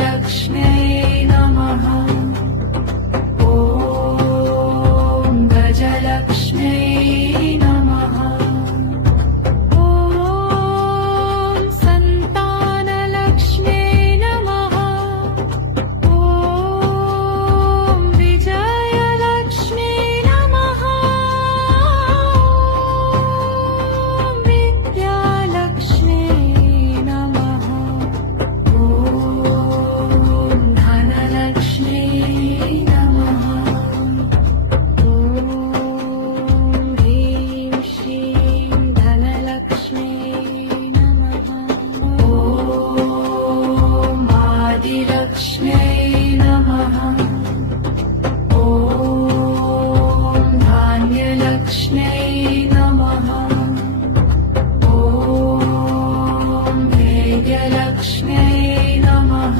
भाग्यलक्ष्म्यै नमः। ॐ भाग्यलक्ष्म्यै नमः। ॐ भाग्यलक्ष्म्यै नमः।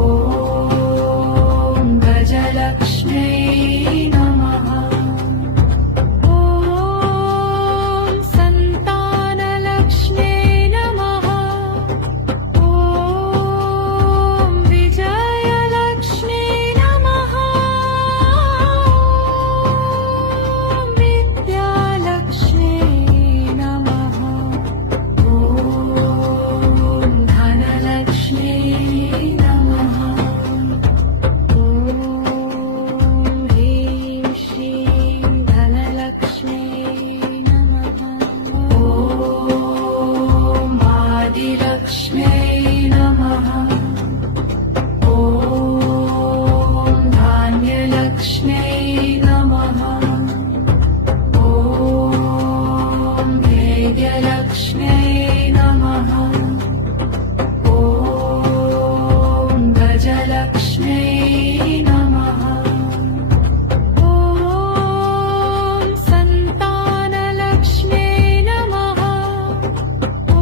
ॐ गजलक्ष्म्यै नमः। ॐ सन्तानलक्ष्म्यै नमः। ॐ विजयलक्ष्म्यै नमः। ॐ विद्यालक्ष्म्यै नमः। ॐ धनलक्ष्म्यै नमः। ॐ ह्रीं श्रीं धनलक्ष्म्यै नमः। ॐ आदिलक्ष्म्यै नमः। ॐ धान्यलक्ष्म्यै नमः। ॐ भाग्यलक्ष्म्यै नमः। ॐ गजलक्ष्म्यै नमः। ॐ सन्तानलक्ष्म्यै नमः। ॐ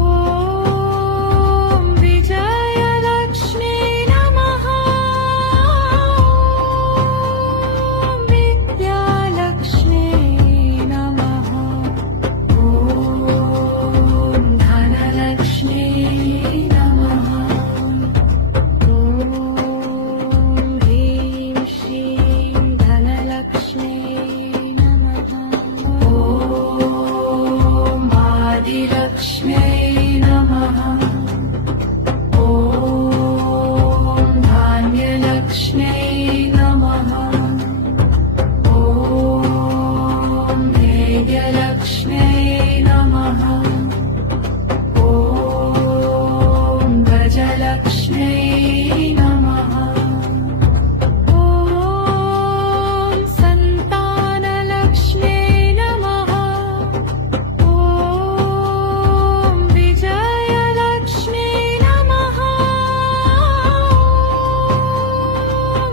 विजयलक्ष्म्यै नमः। ॐ विद्यालक्ष्म्यै नमः। ॐ धनलक्ष्म्यै नमः। ॐ ह्रीं श्रीं धनलक्ष्म्यै नमः। ॐ आदिलक्ष्म्यै नमः। ॐ धान्यलक्ष्म्यै नमः। ॐ भाग्यलक्ष्म्यै नमः। ॐ गजलक्ष्म्यै नमः। ॐ सन्तानलक्ष्म्यै नमः। ॐ विजयलक्ष्म्यै नमः। ॐ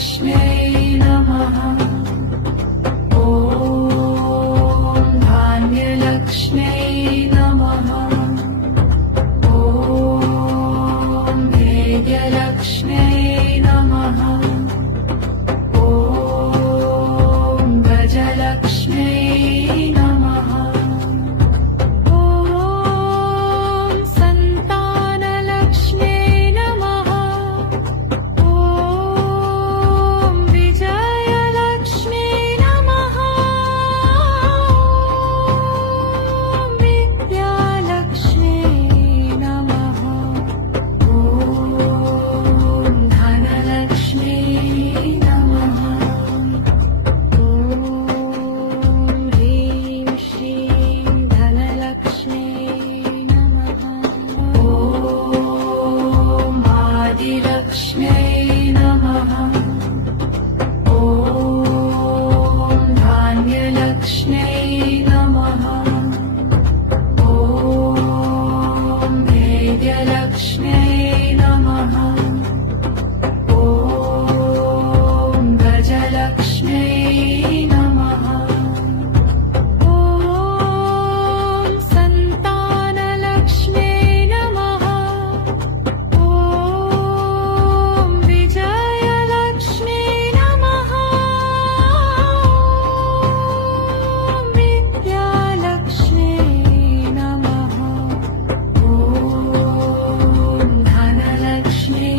भाग्यलक्ष्म्यै नमः। ॐ धान्यलक्ष्म्यै नमः। ॐ भेद्यलक्ष्म्यै नमः। ॐ गजलक्ष्म्यै नमः। ॐ सन्तानलक्ष्म्यै नमः। ॐ विजयलक्ष्म्यै नमः। ॐ विद्यालक्ष्म्यै नमः। ॐ धनलक्ष्म्यै नमः। ॐ ह्रीं श्रीं धनलक्ष्म्यै नमः। ॐ आदिलक्ष्म्यै नमः। ॐ धान्यलक्ष्म्यै नमः। ॐ भेद्यलक्ष्म्यै नमः। ॐ गजलक्ष्म्यै नमः। ॐ सन्तानलक्ष्म्यै नमः। ॐ विजयलक्ष्म्यै नमः। ॐ विद्यालक्ष्म्यै नमः। ॐ धनलक्ष्म्यै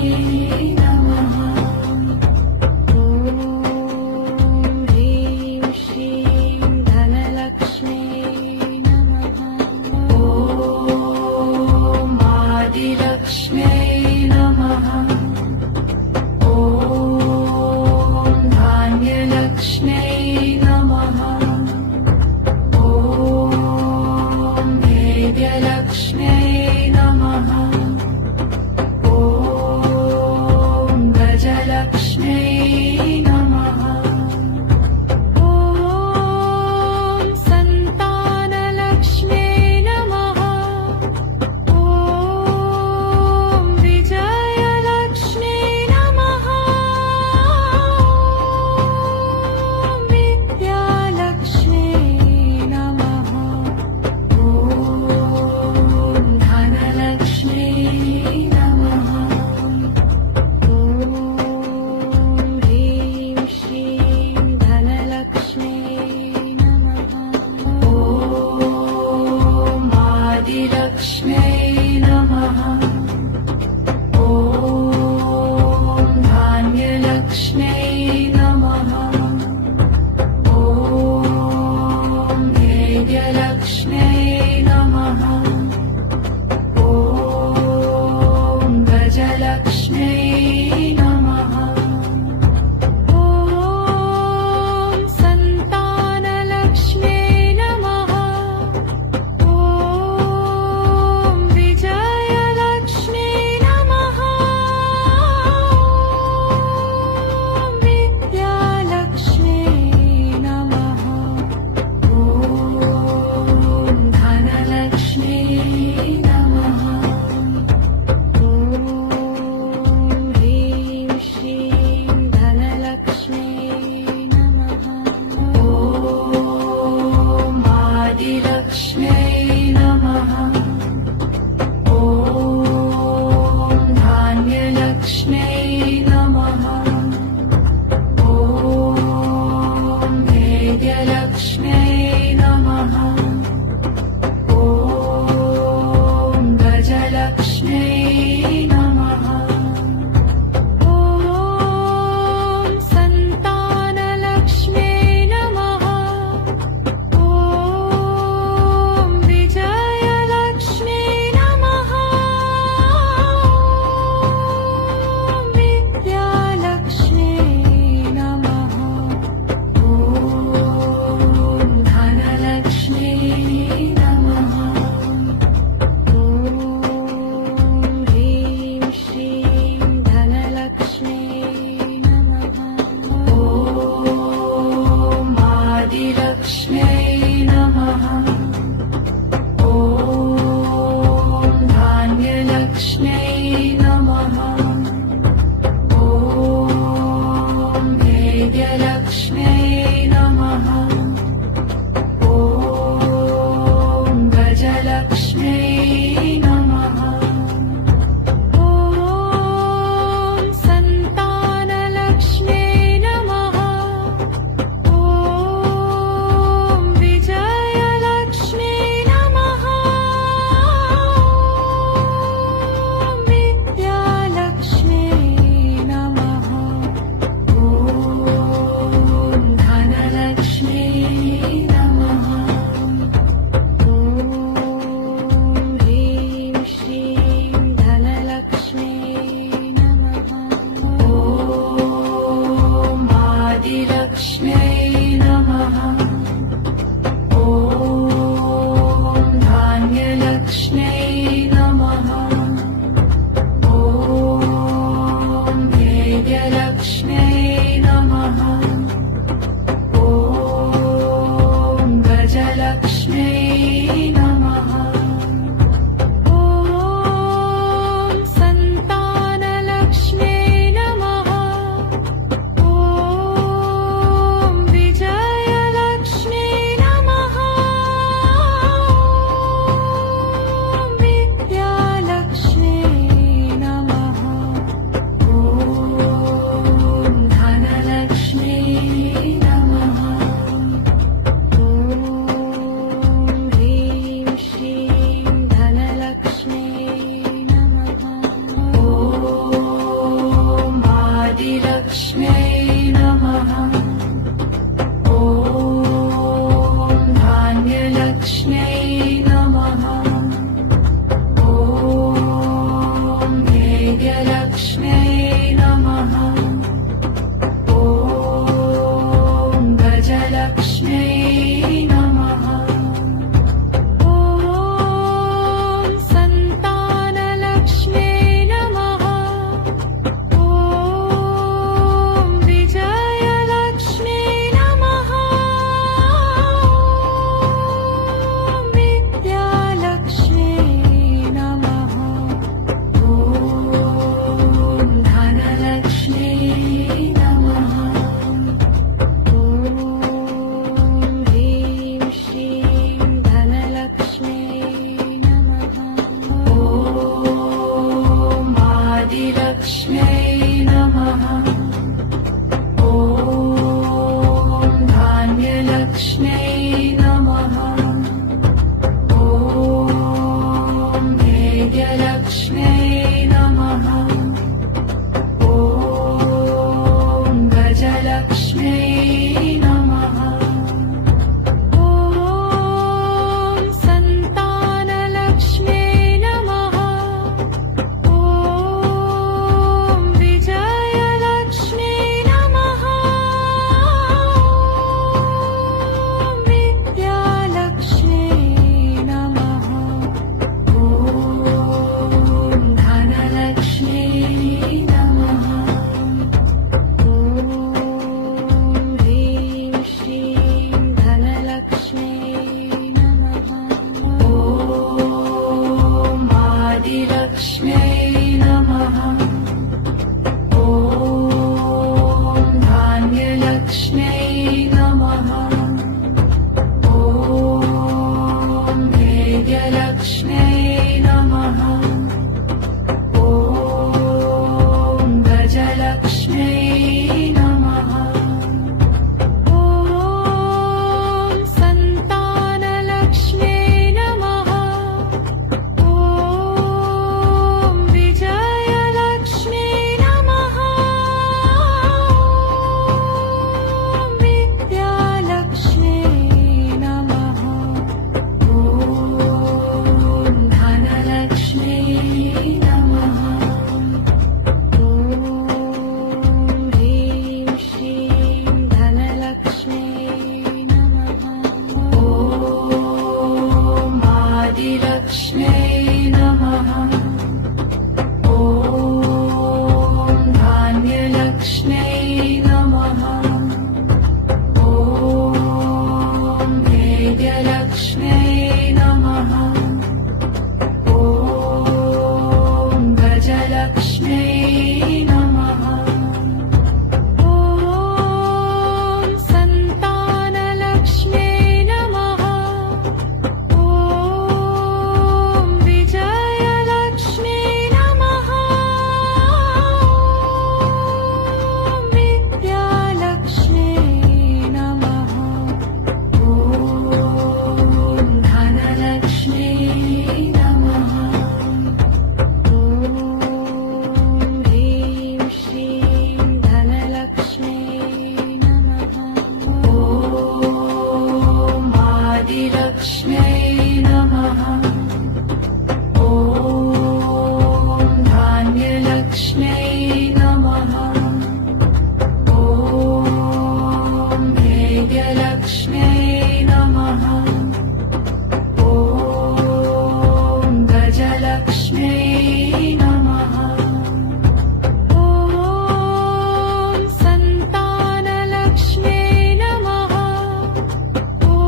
नमः। ॐ ह्रीं श्रीं धनलक्ष्म्यै नमः। ॐ आदिलक्ष्म्यै नमः। ॐ धान्यलक्ष्म्यै नमः। ॐ भेद्यलक्ष्म्यै नमः। ॐ गजलक्ष्म्यै नमः। ॐ सन्तानलक्ष्म्यै नमः। ॐ विजयलक्ष्म्यै नमः। ॐ गजलक्ष्म्यै नमः ॐ गजलक्ष्म्यै नमः ॐ सन्तानलक्ष्म्यै नमः ॐ विजयलक्ष्म्यै नमः ॐ विद्यालक्ष्म्यै नमः ॐ धनलक्ष्म्यै नमः ॐ ह्रीं श्रीं धनलक्ष्म्यै नमः ॐ आदिलक्ष्म्यै नमः ॐ धान्यलक्ष्म्यै नमः ॐ भेद्यलक्ष्म्यै नमः ॐ गजलक्ष्म्यै नमः ॐ सन्तानलक्ष्म्यै नमः ॐ विजयलक्ष्म्यै नमः ॐ विद्यालक्ष्म्यै नमः ॐ धनलक्ष्म्यै नमः ॐ ह्रीं श्रीं धनलक्ष्म्यै नमः ॐ आदिलक्ष्म्यै नमः ॐ धान्यलक्ष्म्यै नमः ॐ भेद्यलक्ष्म्यै नमः ॐ गजलक्ष्म्यै नमः ॐ सन्तानलक्ष्म्यै नमः ॐ विजयलक्ष्म्यै नमः ॐ विद्यालक्ष्म्यै नमः ॐ धनलक्ष्म्यै नमः ॐ ह्रीं श्रीं धनलक्ष्म्यै नमः ॐ आदिलक्ष्म्यै नमः ॐ धान्यलक्ष्म्यै नमः ॐ भेद्यलक्ष्म्यै नमः ॐ गजलक्ष्म्यै नमः ॐ सन्तानलक्ष्म्यै नमः ॐ विजयलक्ष्म्यै नमः ॐ भाग्यलक्ष्म्यै नमः। ॐ धान्यलक्ष्म्यै नमः। ॐ भेद्यलक्ष्म्यै नमः। ॐ गजलक्ष्म्यै नमः। ॐ सन्तानलक्ष्म्यै नमः। ॐ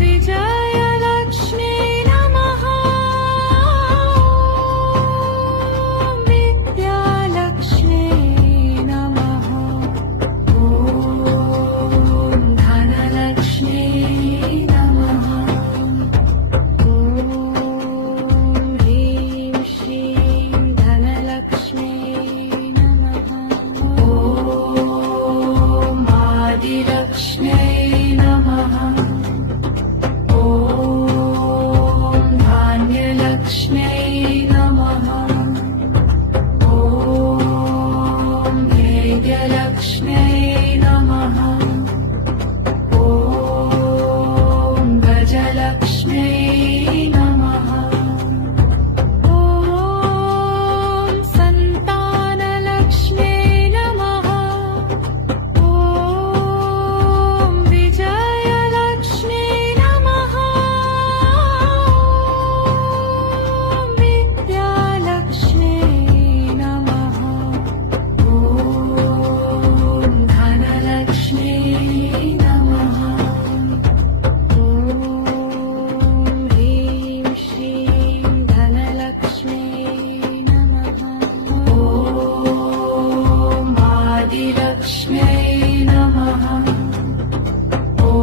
विजयलक्ष्म्यै नमः। ॐ विद्यालक्ष्म्यै नमः। ॐ धनलक्ष्म्यै नमः। ॐ ह्रीं श्रीं धनलक्ष्म्यै नमः। ॐ आदिलक्ष्म्यै नमः। ॐ धान्यलक्ष्म्यै नमः। ॐ भेद्यलक्ष्म्यै नमः। ॐ गजलक्ष्म्यै नमः। ॐ सन्तानलक्ष्म्यै नमः। ॐ विजयलक्ष्म्यै नमः। ॐ विद्यालक्ष्म्यै नमः। ॐ धनलक्ष्म्यै नमः। ॐ ह्रीं श्रीं धनलक्ष्म्यै नमः। ॐ आदिलक्ष्म्यै नमः। ॐ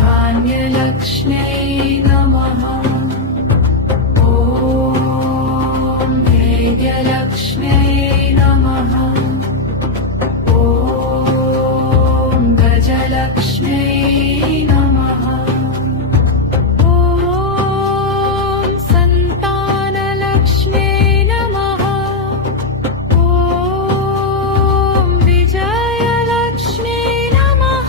धान्यलक्ष्म्यै नमः। ॐ भेद्यलक्ष्म्यै नमः। ॐ गजलक्ष्म्यै नमः। ॐ सन्तानलक्ष्म्यै नमः। ॐ विजयलक्ष्म्यै नमः।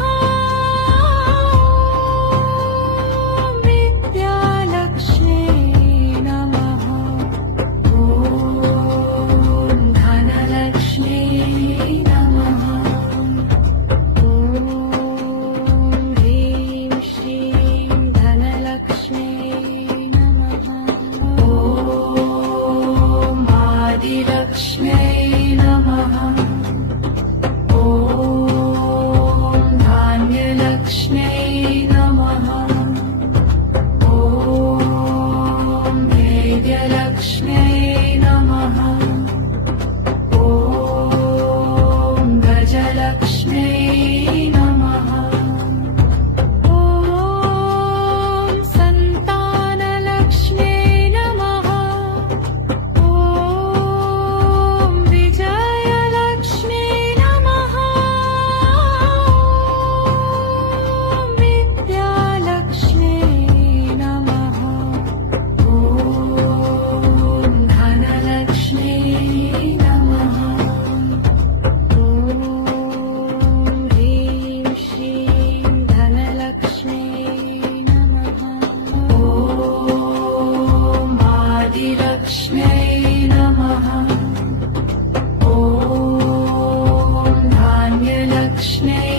ॐ विद्यालक्ष्म्यै नमः। ॐ धनलक्ष्म्यै नमः। ॐ ह्रीं श्रीं धनलक्ष्म्यै नमः। ॐ आदिलक्ष्म्यै नमः। ॐ धान्यलक्ष्म्यै नमः। ॐ भेद्यलक्ष्म्यै नमः। ॐ गजलक्ष्म्यै नमः। ॐ सन्तानलक्ष्म्यै नमः। ॐ विजयलक्ष्म्यै नमः। ॐ विद्यालक्ष्म्यै नमः। ॐ धनलक्ष्म्यै नमः। ॐ ह्रीं श्रीं धनलक्ष्म्यै नमः। ॐ आदिलक्ष्म्यै नमः। ॐ धान्यलक्ष्म्यै